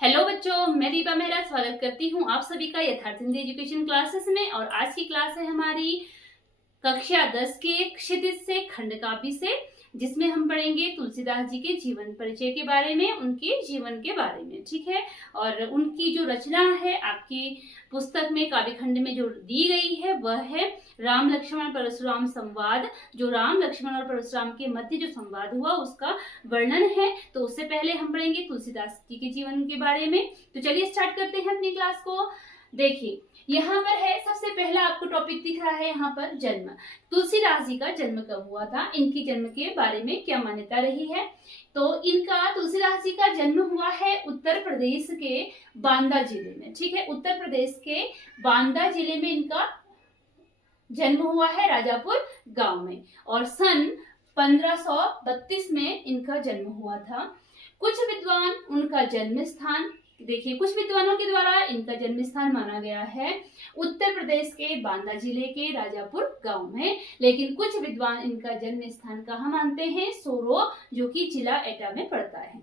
Hello बच्चों, मैं दीपा मेहरा स्वागत करती हूँ आप सभी का यथार्थ हिंदी एजुकेशन क्लासेस में। और आज की क्लास है हमारी कक्षा 10 के क्षितिज से खंड काव्य से, जिसमें हम पढ़ेंगे तुलसीदास जी के जीवन परिचय के बारे में, उनके जीवन के बारे में। ठीक है। और उनकी जो रचना है आपकी पुस्तक में काव्य खंड में जो दी गई है वह है राम लक्ष्मण परशुराम संवाद। जो राम लक्ष्मण और परशुराम के मध्य जो संवाद हुआ उसका वर्णन है। तो उससे पहले हम पढ़ेंगे तुलसीदास जी के जीवन के बारे में। तो चलिए स्टार्ट करते हैं अपनी क्लास को। देखिए यहाँ पर है, सबसे पहला आपको टॉपिक दिख रहा है यहाँ पर जन्म। तुलसीदास जी का जन्म कब हुआ था, इनकी जन्म के बारे में क्या मान्यता रही है। तो इनका तुलसीदास जी का जन्म हुआ है उत्तर प्रदेश के बांदा जिले में। ठीक है, उत्तर प्रदेश के बांदा जिले में इनका जन्म हुआ है, राजापुर गांव में। और सन 1532 में इनका जन्म हुआ था। कुछ विद्वान उनका जन्म स्थान, देखिए कुछ विद्वानों के द्वारा इनका जन्म स्थान माना गया है उत्तर प्रदेश के बांदा जिले के राजापुर गांव में, लेकिन कुछ विद्वान इनका जन्म स्थान कहाँ मानते हैं, सोरो, जो कि जिला एटा में पड़ता है।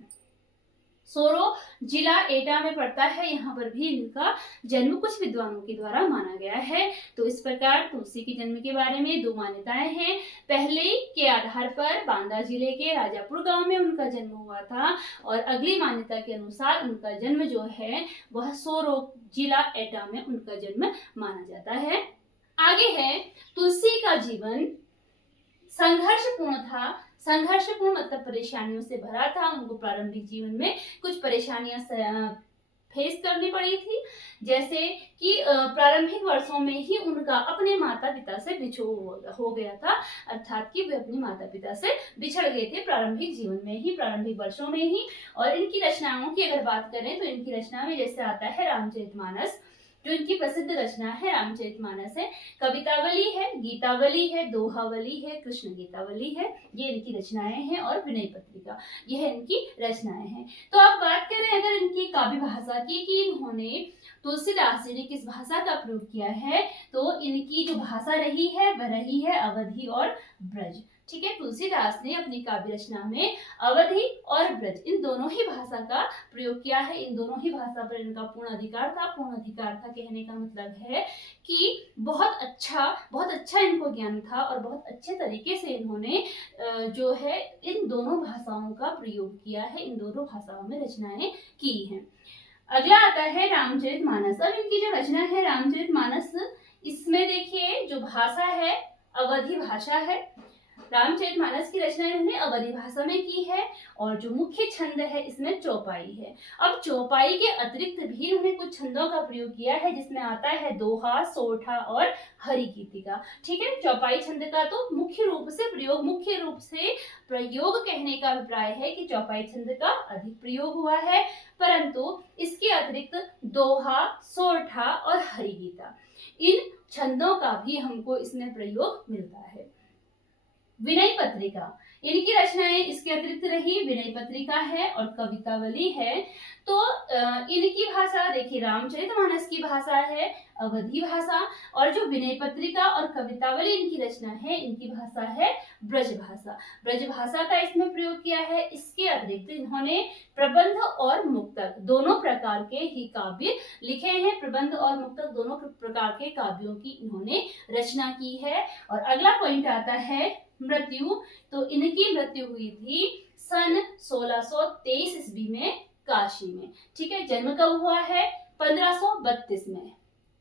सोरो जिला एटा में पड़ता है, यहाँ पर भी इनका जन्म कुछ विद्वानों के द्वारा माना गया है। तो इस प्रकार तुलसी के जन्म के बारे में दो मान्यताएं हैं। पहले के आधार पर बांदा जिले के राजापुर गांव में उनका जन्म हुआ था, और अगली मान्यता के अनुसार उनका जन्म जो है वह सोरो जिला एटा में उनका जन्म माना जाता है। आगे है, तुलसी का जीवन संघर्षपूर्ण था। संघर्षपूर्ण मतलब परेशानियों से भरा था। उनको प्रारंभिक जीवन में कुछ परेशानियां फेस करनी पड़ी थी, जैसे कि प्रारंभिक वर्षों में ही उनका अपने माता पिता से बिछोह हो गया था, अर्थात कि वे अपने माता पिता से बिछड़ गए थे प्रारंभिक जीवन में ही, प्रारंभिक वर्षों में ही। और इनकी रचनाओं की अगर बात करें तो इनकी रचना में जैसे आता है रामचरितमानस, जो इनकी प्रसिद्ध रचना है रामचरितमानस है। कवितावली है, गीतावली है, दोहावली है, कृष्ण गीतावली है, ये इनकी रचनाएं हैं। और विनय पत्रिका, यह इनकी रचनाएं हैं। तो अब बात करें अगर इनकी काव्य भाषा की कि इन्होंने तुलसीदास जी ने किस भाषा का प्रयोग किया है, तो इनकी जो भाषा रही है वह रही है अवधी और ब्रज। ठीक है, तुलसीदास ने अपनी काव्य रचना में अवधी और ब्रज इन दोनों ही भाषा का प्रयोग किया है। इन दोनों ही भाषा पर इनका पूर्ण अधिकार था। पूर्ण अधिकार था कहने का मतलब है कि बहुत अच्छा इनको ज्ञान था, और बहुत अच्छे तरीके से इन्होंने जो है इन दोनों भाषाओं का प्रयोग किया है, इन दोनों भाषाओं में रचनाएं की हैं। अगला आता है रामचरितमानस। अब इनकी जो रचना है रामचरितमानस, इसमें देखिए जो भाषा है अवधी भाषा है। रामचरितमानस की रचना इन्होंने अवधी भाषा में की है, और जो मुख्य छंद है इसमें चौपाई है। अब चौपाई के अतिरिक्त भी इन्होंने कुछ छंदों का प्रयोग किया है, जिसमें आता है दोहा, सोठा और हरिगीतिका। ठीक है, चौपाई छंद का तो मुख्य रूप से प्रयोग कहने का अभिप्राय है कि चौपाई छंद का अधिक प्रयोग हुआ है, परंतु इसके अतिरिक्त दोहा, सोठा और हरिगीता, इन छंदों का भी हमको इसमें प्रयोग मिलता है। विनय पत्रिका, इनकी रचनाएं इसके अतिरिक्त रही। विनय पत्रिका है और कवितावली है। तो इनकी भाषा देखिए, रामचरितमानस की भाषा है अवधी भाषा, और जो विनय पत्रिका और कवितावली इनकी रचना है, इनकी भाषा है ब्रज भाषा। ब्रज भाषा का इसमें प्रयोग किया है। इसके अतिरिक्त इन्होंने प्रबंध और मुक्तक दोनों प्रकार के ही काव्य लिखे हैं। प्रबंध और मुक्तक दोनों प्रकार के काव्यों की इन्होंने रचना की है। और अगला पॉइंट आता है मृत्यु। तो इनकी मृत्यु हुई थी सन 1623 ईस्वी में काशी में। ठीक है, जन्म कब हुआ है, 1532 में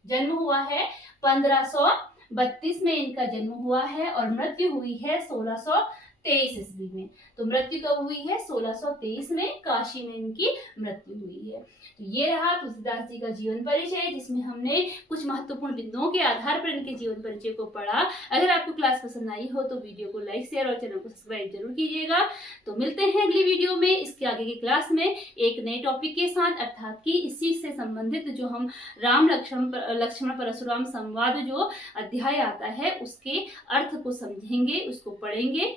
जन्म हुआ है। 1532 में इनका जन्म हुआ है, और मृत्यु हुई है 1623 ईस्वी में। तो मृत्यु कब हुई है, 1623 में काशी में इनकी मृत्यु हुई है। तो ये रहा तुलसीदास जी का जीवन परिचय, जिसमें हमने कुछ महत्वपूर्ण बिंदुओं के आधार पर इनके जीवन परिचय को पढ़ा। अगर आपको क्लास पसंद आई हो तो वीडियो को लाइक, शेयर और चैनल को सब्सक्राइब जरूर कीजिएगा। तो मिलते हैं अगली वीडियो में इसके आगे की क्लास में एक नए टॉपिक के साथ, अर्थात कि इसी से संबंधित जो हम राम लक्ष्मण परशुराम संवाद जो अध्याय आता है उसके अर्थ को समझेंगे, उसको पढ़ेंगे।